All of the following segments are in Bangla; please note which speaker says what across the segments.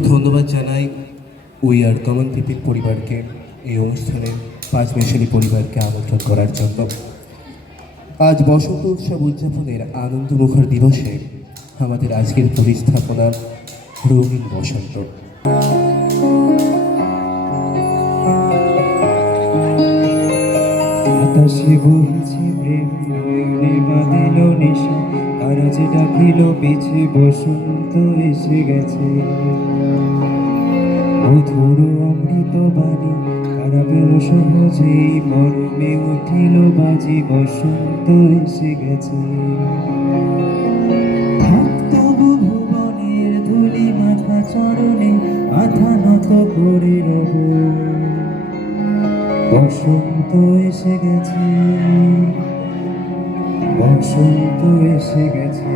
Speaker 1: ধন্যবাদ জানাই। উই আর কমন পিপিল পরিবারকে এই অনুষ্ঠানে পাঁচ মেশালি পরিবারকে আমন্ত্রণ করার জন্য। আজ বসন্ত উৎসব উদযাপনের আনন্দমুখর দিবসে আমাদের আজকের পরিস্থাপনা রঙিন বসন্ত।
Speaker 2: আকাশে যে পিছে, বসন্ত এসে গেছে। মধুর অমৃত বাণী তারা সহজেই মরমে উঠিল বাজি, বসন্ত এসে গেছে। ভুবনের ধুলি মাথা চরণে, মাথা নত করে রব। বসন্ত এসে গেছে। বসন্ত এসে গেছে।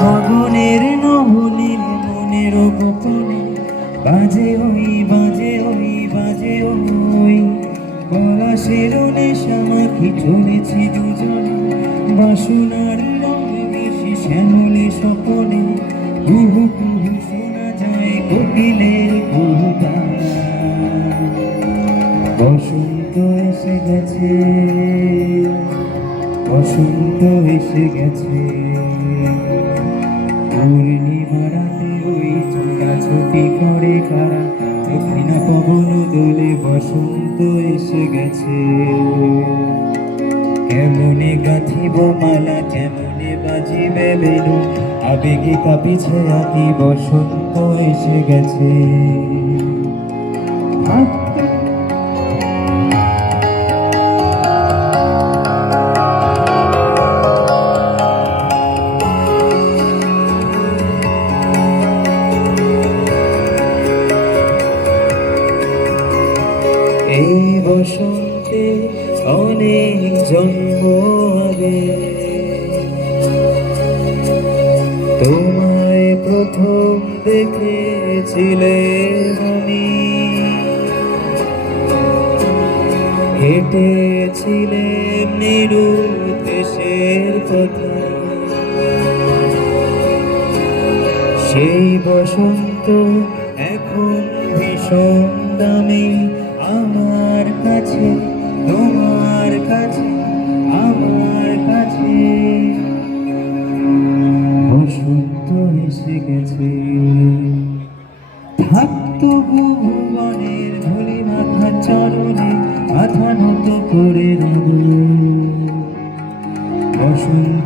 Speaker 2: গগনের নহলিল মনের গোপনে বাজে ওই বাজে ওই বাজে ওই। পলাশের নেশা মাখি চলেছি দুজনে। বাসনার রঙে বেশি শ্যামলে স্বপনে। কুহু কুহু শোনা যায় কোকিলের কুহুতা বসন্ত এসে গেছে, বসন্ত এসে গেছে। এসে গেছে কেমনে গাঁথিব মালা কেমনে বাজিবে বেলু আবেগে কাঁপিছে আতি বসন্ত এসে গেছে। দেখেছিলে আমি হেঁটেছিলেন নিরুদ্দেশের পথে সেই বসন্ত এখন ভীষণ দামি। আমার কাছে, তোমার কাছে, আমার কাছে। বসন্ত এসে গেছে।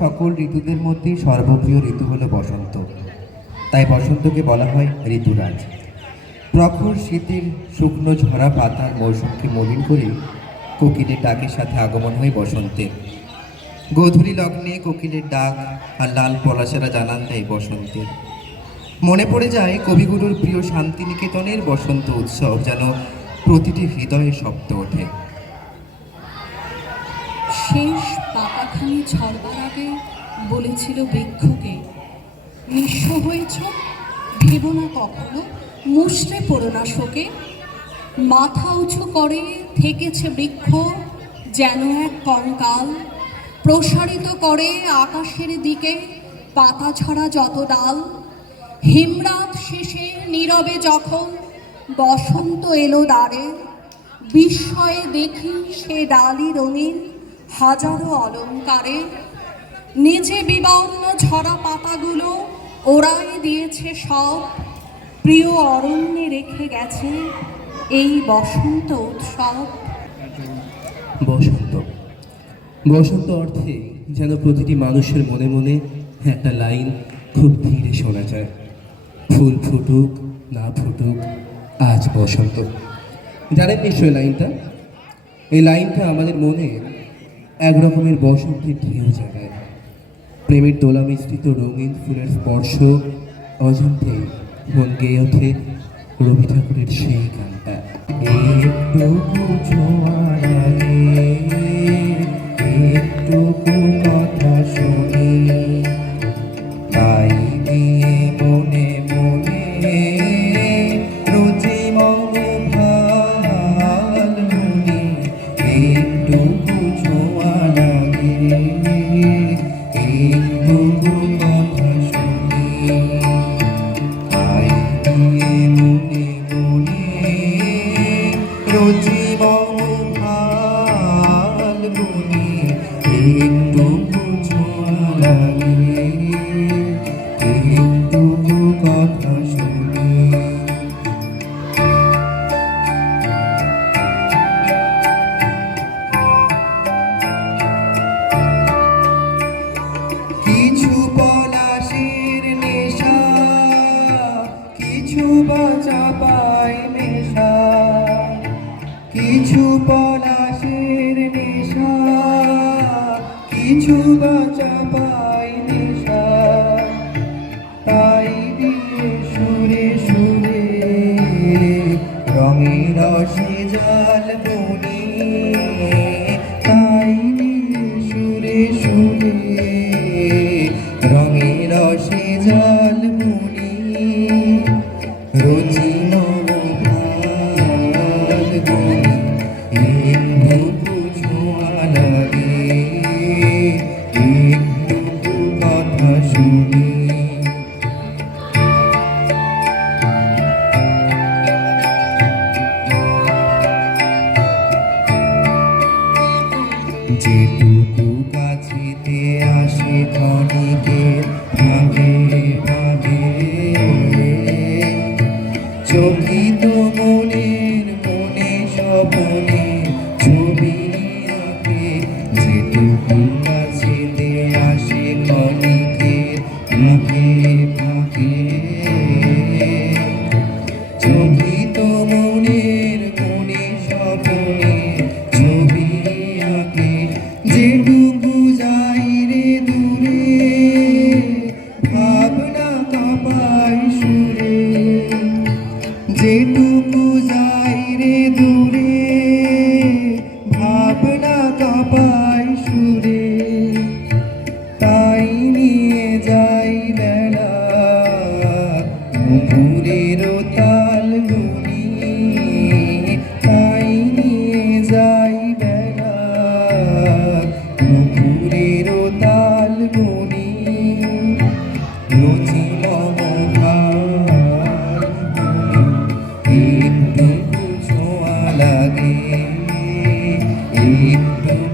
Speaker 1: সকল ঋতুদের মধ্যে সর্বপ্রিয় ঋতু হলো বসন্ত। তাই বসন্তকে বলা হয় ঋতুরাজ। প্রখর শীতের শুকনো ঝরা পাতার মৌসুমকে মলিন করে কোকিলের ডাকের সাথে আগমন হয় বসন্তের। গোধূলি লগ্নে কোকিলের ডাক আর লাল পলাশেরা জানান দেয় বসন্তের। মনে পড়ে যায় কবিগুরুর প্রিয় শান্তিনিকেতনের বসন্ত উৎসব যেন প্রতিটি হৃদয়ে শব্দ ওঠে
Speaker 3: শেষ পাতাখানি ছড়বার আগে বলেছিল বৃক্ষকে নিঃস্ব হয়েছ? ভেব না কখনো? মুষড়ে পড়ো না শোকে। মাথা উঁচু করে থেকেছে বৃক্ষ যেন এক কঙ্কাল। প্রসারিত করে আকাশের দিকে পাতা ছড়া যত ডাল। হিমরাত শেষে নীরবে যখন বসন্ত এলো দ্বারে, বিস্ময়ে দেখি সে ডালি রঙিন। হাজারো অলঙ্কারে। নিচে বিবর্ণ ছড়া পাতাগুলো ওরাই দিয়েছে সব। প্রিয় অরণ্যে রেখে গেছে এই বসন্ত উৎসব।
Speaker 1: বসন্ত। বসন্ত অর্থে যেন প্রতিটি মানুষের মনে মনে একটা লাইন খুব ধীরে শোনা যায়।
Speaker 2: ফুল ফুটুক, না ফুটুক, আজ বসন্ত। জানেন নিশ্চয় লাইনটা? এই লাইনটা আমাদের মনে একরকমের বসন্তের ঢেউ জাগায়। প্রেমের দোলা মিশ্রিত রঙিন ফুলের স্পর্শ অজান্তে মন গেয়ে ওঠে রবি ঠাকুরের সেই গানটা।
Speaker 4: কিছু
Speaker 2: না চাপা Thank you.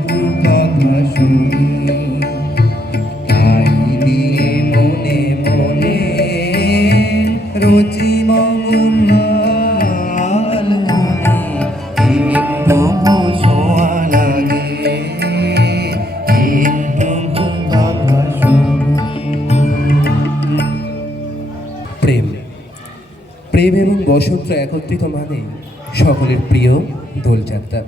Speaker 2: দোলযাত্রা।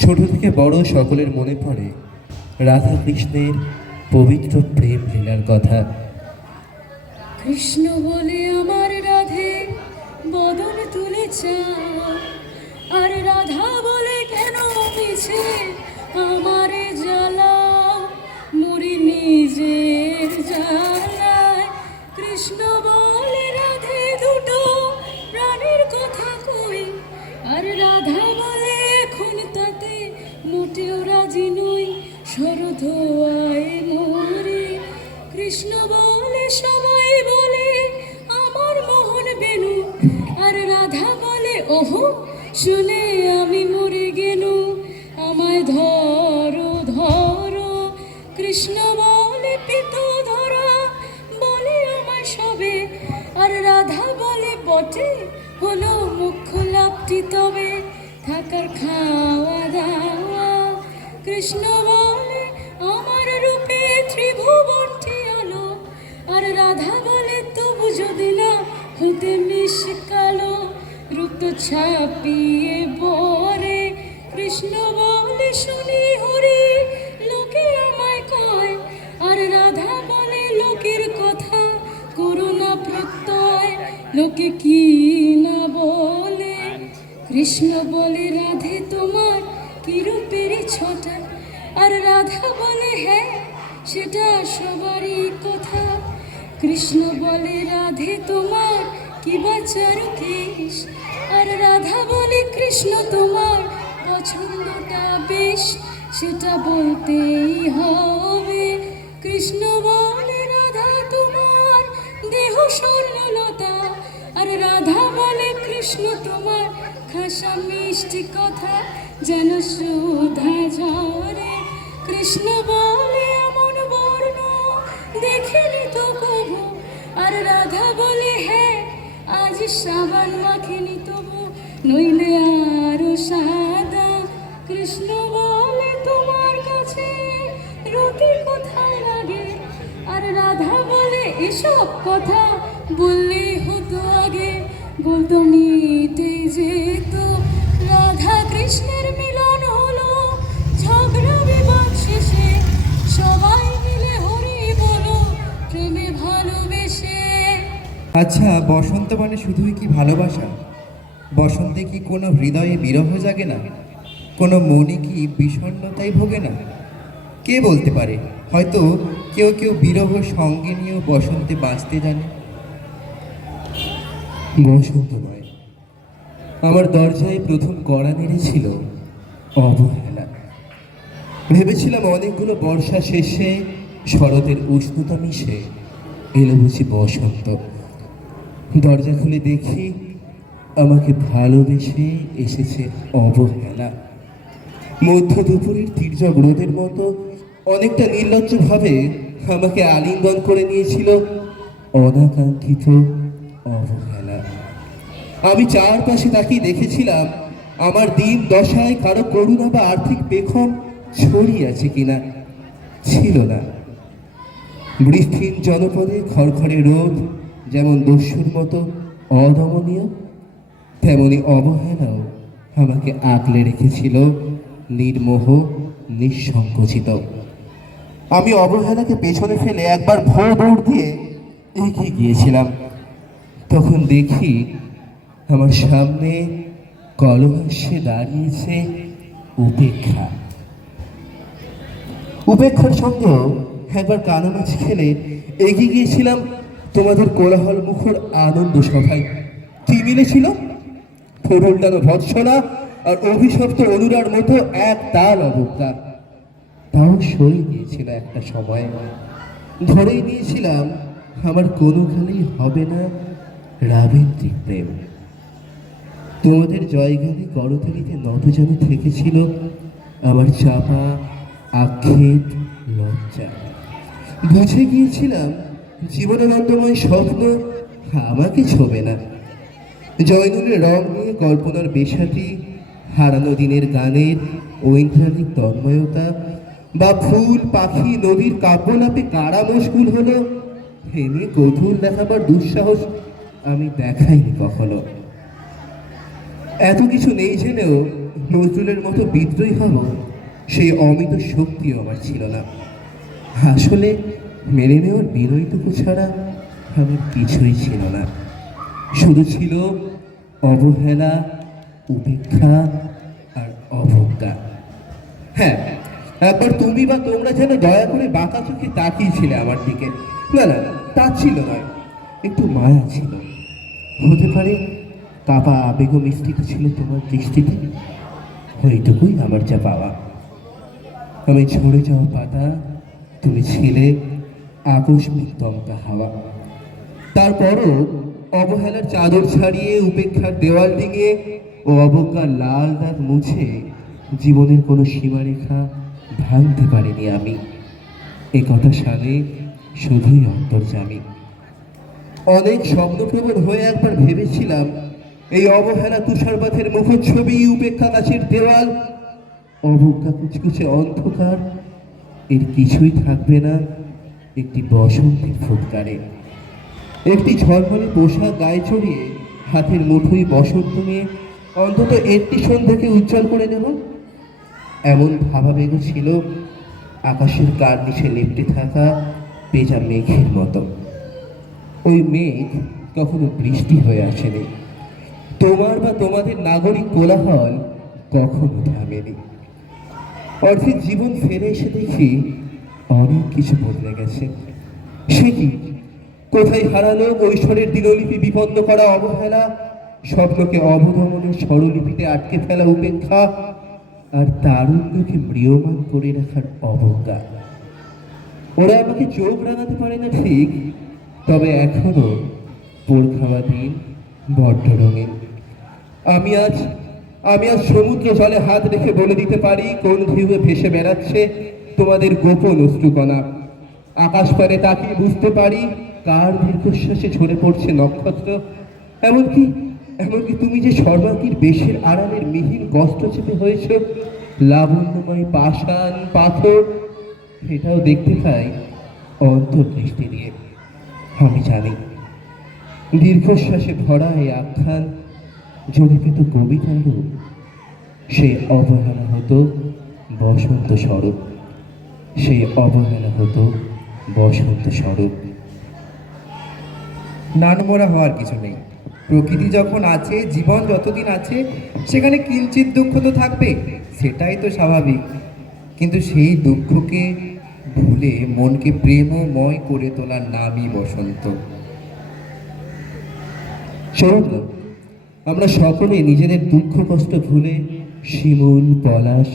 Speaker 2: ছোট থেকে বড় সকলের মনে পড়ে রাধাকৃষ্ণের পবিত্র প্রেম লীলার কথা।
Speaker 5: কৃষ্ণ বলে আমার রাধে বদল তুলে চা। আর রাধা বলে, কেন আমার ধোয়ায় মোরে কৃষ্ণ বলে সময় বলে, আমার মোহন বেনু। আর রাধা বলে, ওহো, শুনে আমি মরে গেল আমায় ধরো ধরো, কৃষ্ণ বলে, পিত ধরা। বলে আমায় সবে। আর রাধা বলে, বটে, হলো মুখ্য লাভটি তবে। থাকার খাওয়া দাওয়া। কৃষ্ণ বলে ত্রিভুবনটি আলো। আর রাধা বলে, তবু যদি না হতে মিশ কালো রূপ তো ছাপিয়ে বরে কৃষ্ণ বলে, শুনি হরি, লোকে আমায় কয়। আর রাধা বলে, লোকের কথা করুণা প্রত্যয়, লোকে কি না বলে? কৃষ্ণ বলে, রাধে তোমার কি রূপের ছটা? আর রাধা বলে হ্যাঁ সেটা সবারই কথা। কৃষ্ণ বলে, রাধে তোমার, কি বাচার কেশ আর রাধা বলে, কৃষ্ণ তোমার পছন্দটা বেশ, সেটা বলতেই হবে। কৃষ্ণ বলে, রাধা তোমার দেহ স্বর্ণলতা আর রাধা বলে, কৃষ্ণ তোমার খাসা মিষ্টি কথা যেন সুধা ঝরে। কৃষ্ণ বলে আজ সাবান মাখিনি তবু, নইলে আরও সাদা। কৃষ্ণ বলে, তোমার কাছে রতি কোথায় লাগে? আর রাধা বলে, এসব কথা বললেই হতো আগে। বলতো মিটে যেত। রাধা কৃষ্ণের মিলন হলো ঝগড়া বিবাদ শেষে। সবাই
Speaker 1: আচ্ছা বসন্ত মানে শুধুই কি ভালোবাসা? বসন্তে কি কোনো হৃদয়ে বিরহ জাগে না? কোনো মনে কি বিষণ্ণতায় ভোগে না? কে বলতে পারে? হয়তো কেউ কেউ বিরহ সঙ্গে নিয়েও বসন্তে বাঁচতে জানে।
Speaker 6: বসন্ত নয় আমার দরজায় প্রথম কড়া নেড়েছিল অবহেলা। ভেবেছিলাম অনেকগুলো বর্ষা শেষে শরতের উষ্ণতা মিশে এলো বসন্ত। দরজা খুলে দেখি আমাকে ভালোবেসে এসেছে অবহেলা। মধ্য দুপুরের তীর্যক রোদের মতো অনেকটা নির্লজ্জভাবে আমাকে আলিঙ্গন করে নিয়েছিল অনাকাঙ্ক্ষিত অবহেলা। আমি চারপাশে তাকিয়ে দেখেছিলাম, আমার দিন দশায় কারও করুণা বা আর্থিক বেখম ছড়িয়ে আছে কিনা। ছিল না। বৃষ্টির জনপদে খড়খড়ে রোদ যেমন দস্যুর মতো অদমনীয়, তেমনি অবহেলাও আমাকে আগলে রেখেছিল নির্মোহ, নিঃসংকোচিত। আমি অবহেলাকে পেছনে ফেলে একবার ভো দৌড় দিয়ে এগিয়ে গিয়েছিলাম। তখন দেখি আমার সামনে কলহাস্যে দাঁড়িয়েছে উপেক্ষা। উপেক্ষার সঙ্গেও একবার কানামাছি খেলে এগিয়ে গিয়েছিলাম তোমাদের কোলাহল মুখর আনন্দ সভায় কি মিলেছিল? ফোরুলডানো ভৎসনা আর অভিশপ্ত অনুরার মতো এক তাল অবতার। তাও সই দিয়েছিল একটা সময়। ধরেই নিয়েছিলাম, আমার কোনোখানেই হবে না রাবেন্দ্রিক প্রেম। তোমাদের জয়গানে করতালিতে নতজানু থেকেছিল আমার চাপা, আক্ষেপ, লজ্জা। বুঝে গিয়েছিলাম জীবনানন্দময় স্বপ্ন আমাকে ছোবে না। জয়নুলের রং নিয়ে কল্পনার বেশাতি হারানো দিনের গানের ঐন্দ্রানিক তন্ময়তা, বা ফুল, পাখি, নদীর কাব্যলাপে কারা মশগুল হলো, এ নিয়ে দেখাবার দুঃসাহস আমি দেখাইনি কখনো। এত কিছু নেই জেনেও নজরুলের মতো বিদ্রোহী হব সেই অমিত শক্তিও আমার ছিল না। আসলে মেনে নেওয়ার বিনয়টুকু ছাড়া আমার কিছুই ছিল না। শুধু ছিল অবহেলা, উপেক্ষা আর অবজ্ঞা। হ্যাঁ একবার তুমি বা তোমরা যেন দয়া করে বাঁকা চোখে তাকিয়েছিলে আমার দিকে। না না, তা ছিল নয়, একটু মায়া ছিল। হতে পারে কাপা আবেগ মিশ্রিত ছিল তোমার দৃষ্টিতে, ওইটুকুই আমার যা পাওয়া। আমি ঝরে যাওয়া পাতা তুমি ছিলে আকস্মিক দমকা হাওয়া তারপরও অবহেলার চাদর ছাড়িয়ে উপেক্ষার দেওয়াল ডিঙিয়ে ও অবজ্ঞার লাল দাগ মুছে জীবনের কোনো সীমারেখা ভাঙতে পারিনি আমি। এ কথা সালে শুধুই অন্তর্জামী অনেক স্বপ্নপ্রবণ হয়ে একবার ভেবেছিলাম, এই অবহেলা তুষারপাতের মুখচ্ছবি, উপেক্ষা গাছের দেওয়াল, অবজ্ঞা কুচকুচে অন্ধকার, এর কিছুই থাকবে না। একটি বসন্তের ফুটকারে। একটি ঝলমলে পোশাক গায়ে চড়িয়ে হাতের মুঠোই বসন্ত নিয়ে অন্তত একটি সন্ধ্যাকে উজ্জ্বল করে নেব। এমন ভাবাবেগ ছিল আকাশের কার্নিশে লেপটে থাকা পেজা মেঘের মতো। ওই মেঘ কখনো বৃষ্টি হয়ে আসেনি। তোমার বা তোমাদের নাগরিক কোলাহল কখনো থামেনি। অর্থে জীবন ফেরে এসে দেখি অনেক কিছু বদলে গেছে। সে কি? কোথায় হারালো কৈশোরের দিনলিপি বিপন্ন করা অবহেলা? স্বপ্নকে অবদমনের স্বরলিপিতে আটকে ফেলা উপেক্ষা আর তারুণ্যকে ম্রিয়মান করে রাখার অবজ্ঞা। ওরা আমাকে চোখ রাঙাতে পারে না ঠিক, তবে এখনও পোড় খাওয়া দিন বড্ড রঙিন। আমি আজ আমি আজ সমুদ্র জলে হাত রেখে বলে দিতে পারি কোন ঢেউয়ে ভেসে বেড়াচ্ছে। তোমাদের গোপন অশ্রুকণা। আকাশ পারে তাকিয়ে বুঝতে পারি কার দীর্ঘশ্বাসে ঝরে পড়ছে নক্ষত্র। এমনকি এমনকি তুমি যে সর্বাঙ্গীর বেশের আড়ালের মিহিন কষ্ট চেপে হয়েছ, লাবণ্যময় পাষাণ পাথর, সেটাও দেখতে পাই অন্তর্দৃষ্টি দিয়ে। আমি জানি, দীর্ঘশ্বাসে ভরা এই আখ্যান যদি পেত কবিতার রূপ সেই অবহেলা হতো বসন্ত স্বরূপ। সেই অবহেলা হতো বসন্ত স্বরূপ।
Speaker 1: নানমোরা হওয়ার কিছু নেই। প্রকৃতি যখন আছে, জীবন যতদিন আছে, সেখানে কিঞ্চিত দুঃখ তো থাকবে, সেটাই তো স্বাভাবিক। কিন্তু সেই দুঃখকে ভুলে মনকে প্রেমময় করে তোলার নামই বসন্ত।
Speaker 6: আমরা সকলে নিজেদের দুঃখ কষ্ট ভুলে শিমুল, পলাশ,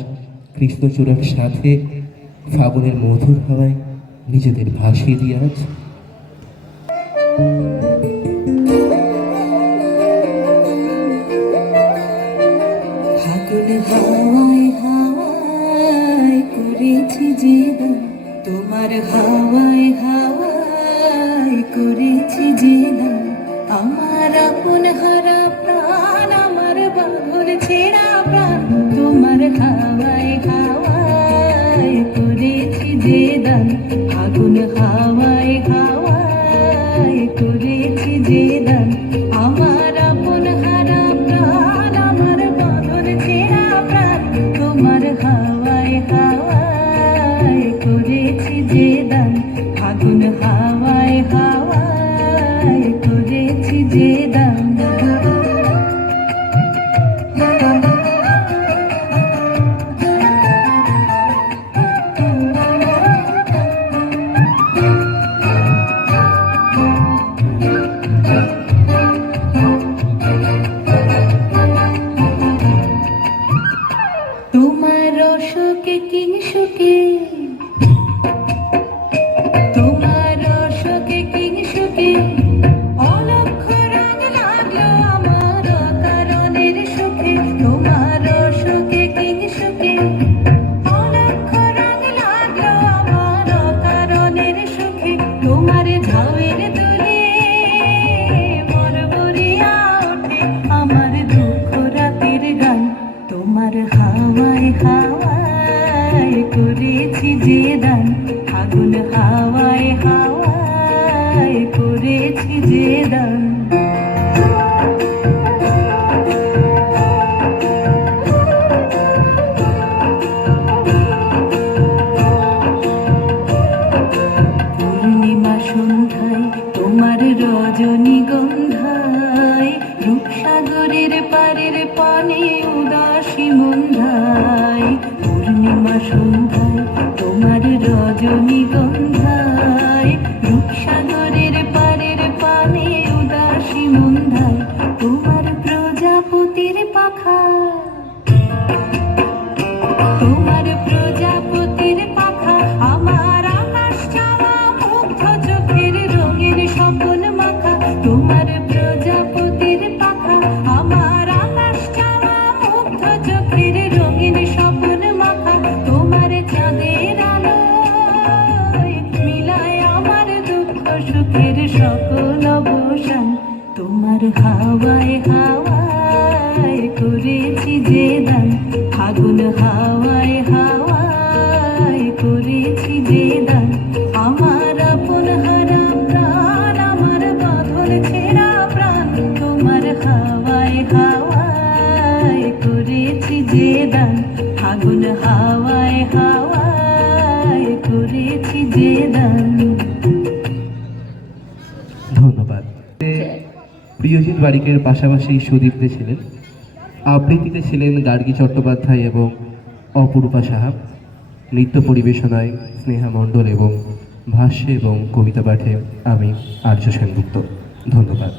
Speaker 6: কৃষ্ণচূড়ার সাথে ফাগুনের মধুর হাওয়ায় নিজেদের ভাসিয়ে দিয়ে আজ
Speaker 7: হাওয়ায় হাওয়ায় করেছি যে তোমার হাওয়ায় হাওয়ায় করেছি দান আমার আপন হারা Thank you. যে প্রজাপতির পাখা তোমার প্রজাপতির
Speaker 6: বারিকের পাশাপাশি সুদীপ্তে ছিলেন। আবৃত্তিতে ছিলেন গার্গী চট্টোপাধ্যায় এবং অপরূপা সাহা। নৃত্য পরিবেশনায় স্নেহা মণ্ডল এবং ভাষ্যে এবং কবিতা পাঠে আমি আর্য সেনগুপ্ত। ধন্যবাদ।